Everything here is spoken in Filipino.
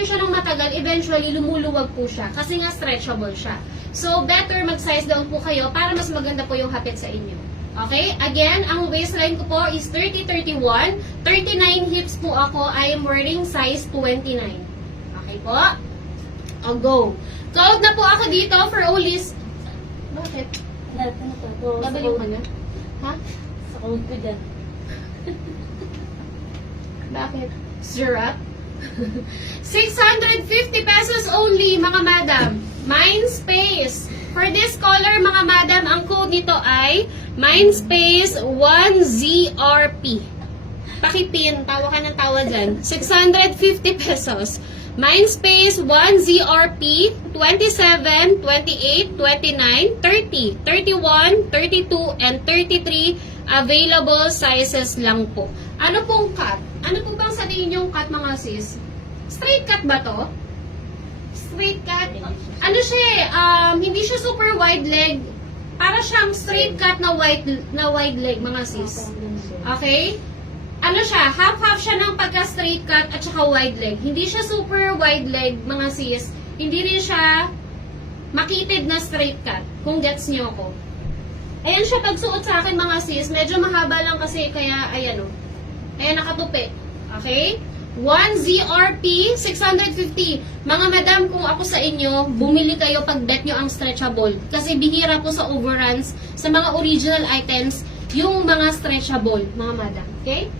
siya ng matagal, eventually lumuluwag po siya kasi nga stretchable siya. So, better mag-size down po kayo para mas maganda po yung hapit sa inyo. Okay? Again, ang waistline ko po is 30-31. 39 hips po ako. I am wearing size 29. Okay po? I'll go. Cloud na po ako dito for only... Bakit? Lahat na to. Babaliw ka na? Ha? Sa cold ko dyan. Bakit? Syrup? 650 pesos only, mga madam. Mindspace. For this color, mga madam, ang code nito ay Mindspace 1ZRP. Pakipin, tawa ka ng tawa dyan. 650 pesos. Mindspace 1ZRP 27, 28, 29, 30, 31, 32, and 33 available sizes lang po. Ano pong cut? Ano po bang sa tingin yung cut, mga sis? Straight cut ba to? Straight cut? Ano siya eh, hindi siya super wide leg. Para siyang straight cut na wide leg, mga sis. Okay? Ano siya, half-half siya ng pagka-straight cut at saka wide leg. Hindi siya super wide leg, mga sis. Hindi rin siya makitid na straight cut, kung gets niyo ako. Ayan siya pagsuot sa akin, mga sis. Medyo mahaba lang kasi, kaya ayan o. Ayan, nakatupi. Okay? 1ZRP, 650. Mga madam, kung ako sa inyo, bumili kayo pag bet nyo ang stretchable. Kasi bihira po sa overruns, sa mga original items, yung mga stretchable, mga madam. Okay?